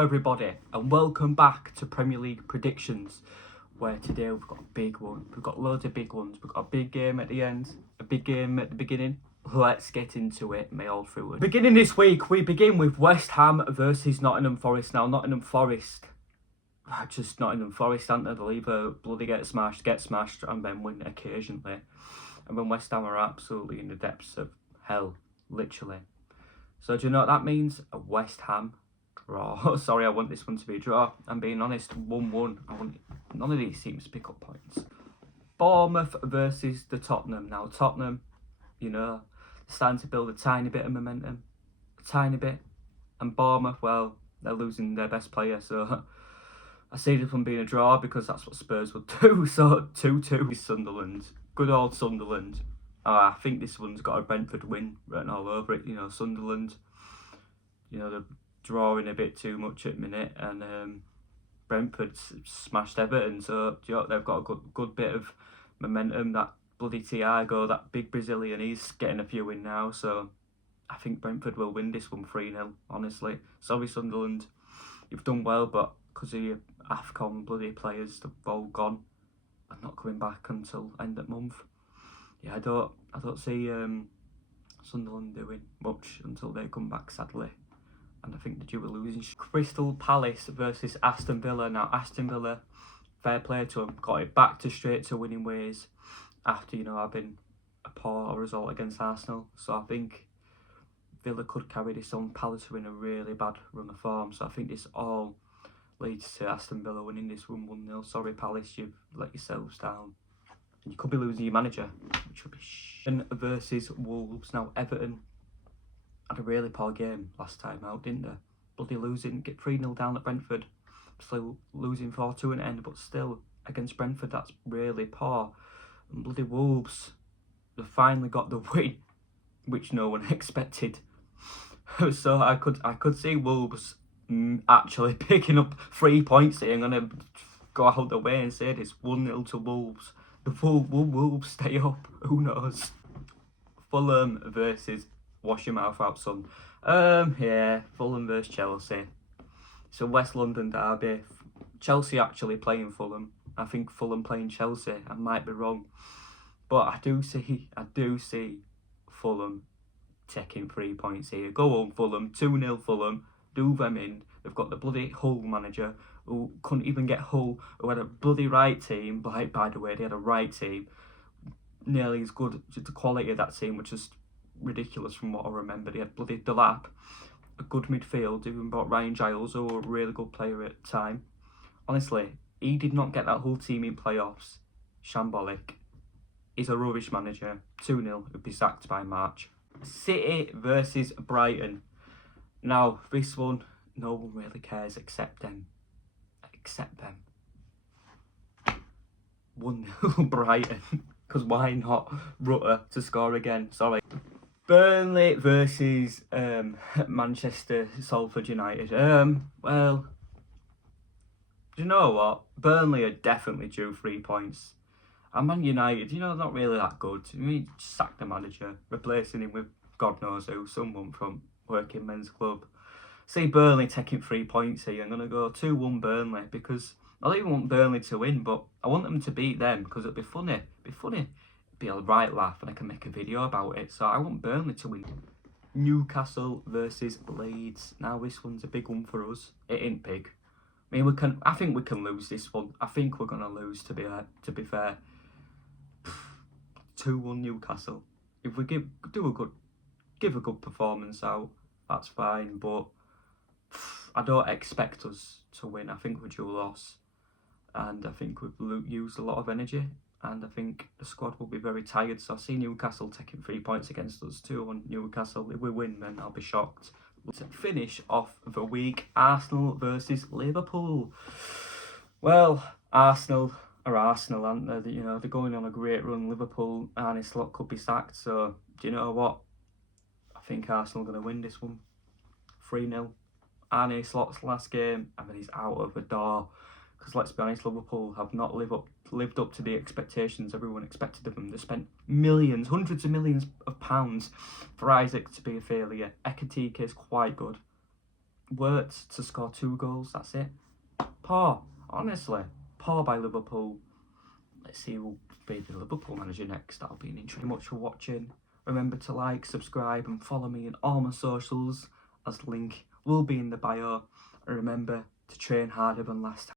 Everybody, and welcome back to Premier League predictions, where today we've got a big one. We've got loads of big ones. We've got a big game at the end, a big game at the beginning. Let's get into it, my old fool. Beginning this week, we begin with West Ham versus Nottingham Forest. Now, Nottingham Forest, just Nottingham Forest, aren't they? They'll either bloody get smashed, and then win occasionally. And then West Ham are absolutely in the depths of hell, literally. So do you know what that means? A West Ham draw. Sorry, I want this one to be a draw. I'm being honest, 1-1. None of these teams pick up points. Bournemouth versus the Tottenham. Now, Tottenham, starting to build a tiny bit of momentum. A tiny bit. And Bournemouth, well, they're losing their best player. So I see this one being a draw because that's what Spurs would do. So 2-2 is Sunderland. Good old Sunderland. I think this one's got a Brentford win written all over it. Sunderland, they're drawing a bit too much at the minute, and Brentford smashed Everton, so they've got a good bit of momentum. That bloody Thiago, that big Brazilian, he's getting a few in now, so I think Brentford will win this one 3-0, honestly. Sorry, Sunderland, you've done well, but because of your AFCON bloody players, they've all gone and not coming back until end of month. Yeah, I don't see Sunderland doing much until they come back, sadly. And I think the due are losing. Crystal Palace versus Aston Villa. Now, Aston Villa, fair play to them, got it back to straight to winning ways after, having a poor result against Arsenal. So I think Villa could carry this on. Palace are in a really bad run of form. So I think this all leads to Aston Villa winning this 1-0. Sorry, Palace, you've let yourselves down. You could be losing your manager, which would be versus Wolves. Now, Everton had a really poor game last time out, didn't they? Bloody losing, get 3-0 down at Brentford. Still losing 4-2 in the end, but still against Brentford, that's really poor. And bloody Wolves, they finally got the win, which no one expected. So I could see Wolves actually picking up 3 points here. I'm going to go out the way and say this, 1-0 to Wolves. The Wolves stay up, who knows? Fulham versus, wash your mouth out, son. Fulham versus Chelsea. It's a West London derby. Chelsea actually playing Fulham. I think Fulham playing Chelsea. I might be wrong. But I do see Fulham taking 3 points here. Go on, Fulham. 2-0 Fulham. Do them in. They've got the bloody Hull manager who couldn't even get Hull, who had a bloody right team. By the way, they had a right team. Nearly as good. The quality of that team, which is ridiculous from what I remember. They had bloody Delap, a good midfield, even brought Ryan Giles, who was a really good player at the time. Honestly, he did not get that whole team in playoffs. Shambolic. He's a rubbish manager. 2-0, he'll be sacked by March. City versus Brighton. Now, this one, no one really cares except them. 1-0 Brighton. Because why not Rutter to score again? Sorry. Burnley versus Manchester Salford United. Well, do you know what? Burnley are definitely due 3 points. And Man United, not really that good. I mean, sack the manager, replacing him with God knows who, someone from working men's club. See Burnley taking 3 points here. I'm going to go 2-1 Burnley because I don't even want Burnley to win, but I want them to beat them because it'd be funny. It'd be a right laugh and I can make a video about it. So I want Burnley to win. Newcastle versus Leeds. Now this one's a big one for us. It ain't big. I mean, I think we can lose this one. I think we're gonna lose. To be fair, 2-1 Newcastle. If we give a good performance out, that's fine. But I don't expect us to win. I think we're due a loss, and I think we've used a lot of energy. And I think the squad will be very tired. So I see Newcastle taking 3 points against us, 2-1 Newcastle. If we win, then I'll be shocked. To finish off the week, Arsenal versus Liverpool. Well, Arsenal are Arsenal, aren't they? They're going on a great run. Liverpool, Arne Slot could be sacked. So, do you know what? I think Arsenal are going to win this one. 3-0. Arne Slot's last game, and then he's out of the door. Because let's be honest, Liverpool have not lived up to the expectations everyone expected of them. They spent millions, hundreds of millions of pounds for Isaac to be a failure. Ekitike is quite good. Worked to score 2 goals, that's it. Poor, honestly. Poor by Liverpool. Let's see who'll be the Liverpool manager next. That'll be an interesting. Much for watching. Remember to like, subscribe and follow me on all my socials, as the link will be in the bio. And remember to train harder than last time.